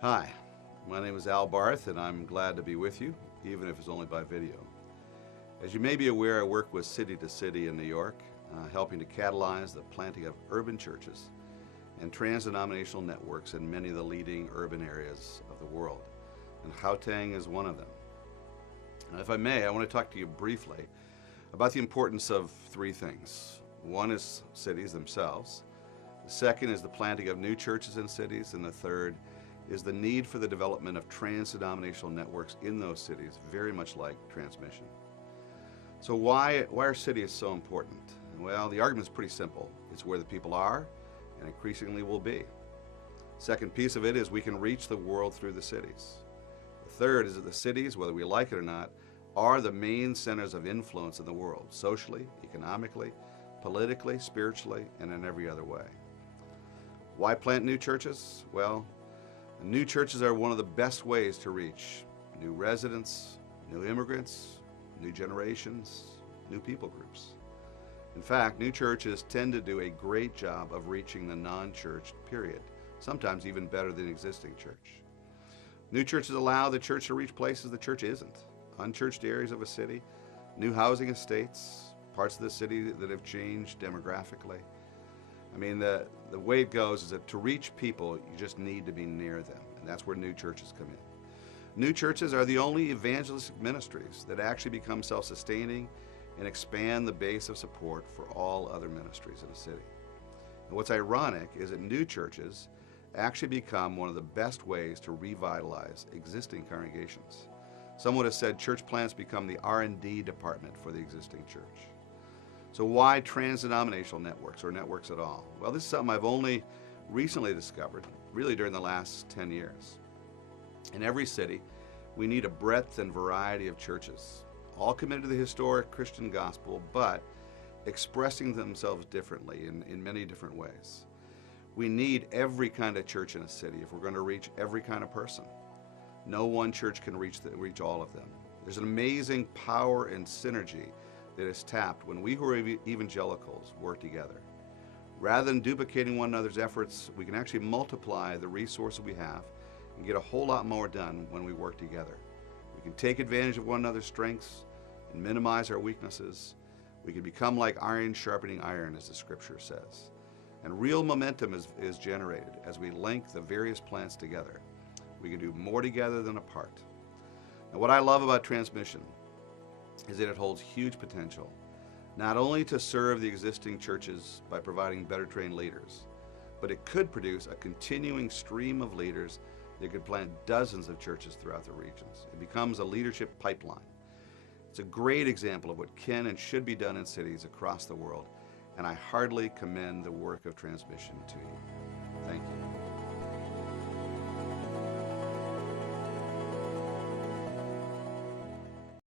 Hi, my name is Al Barth, and I'm glad to be with you, even if it's only by video. As you may be aware, I work with City to City in New York, helping to catalyze the planting of urban churches and trans-denominational networks in many of the leading urban areas of the world, and Gauteng is one of them. Now, if I may, I want to talk to you briefly about the importance of three things. One is cities themselves, the second is the planting of new churches in cities, and the third is the need for the development of trans-denominational networks in those cities, very much like transmission. So why are cities so important? Well, the argument is pretty simple. It's where the people are and increasingly will be. Second piece of it is we can reach the world through the cities. The third is that the cities, whether we like it or not, are the main centers of influence in the world, socially, economically, politically, spiritually, and in every other way. Why plant new churches? Well, new churches are one of the best ways to reach new residents, new immigrants, new generations, new people groups. In fact, new churches tend to do a great job of reaching the non-church period, sometimes even better than existing church. New churches allow the church to reach places the church isn't, unchurched areas of a city, new housing estates, parts of the city that have changed demographically. I mean, the way it goes is that to reach people, you just need to be near them, and that's where new churches come in. New churches are the only evangelistic ministries that actually become self-sustaining and expand the base of support for all other ministries in a city. And what's ironic is that new churches actually become one of the best ways to revitalize existing congregations. Someone has said church plants become the R&D department for the existing church. So why trans-denominational networks, or networks at all? Well, this is something I've only recently discovered, really during the last 10 years. In every city, we need a breadth and variety of churches, all committed to the historic Christian gospel, but expressing themselves differently in many different ways. We need every kind of church in a city if we're going to reach every kind of person. No one church can reach all of them. There's an amazing power and synergy that is tapped when we who are evangelicals work together. Rather than duplicating one another's efforts, we can actually multiply the resources we have and get a whole lot more done when we work together. We can take advantage of one another's strengths and minimize our weaknesses. We can become like iron sharpening iron, as the scripture says. And real momentum is generated as we link the various plants together. We can do more together than apart. Now, what I love about transmission is that it holds huge potential, not only to serve the existing churches by providing better trained leaders, but it could produce a continuing stream of leaders that could plant dozens of churches throughout the regions. It becomes a leadership pipeline. It's a great example of what can and should be done in cities across the world, and I heartily commend the work of transmission to you.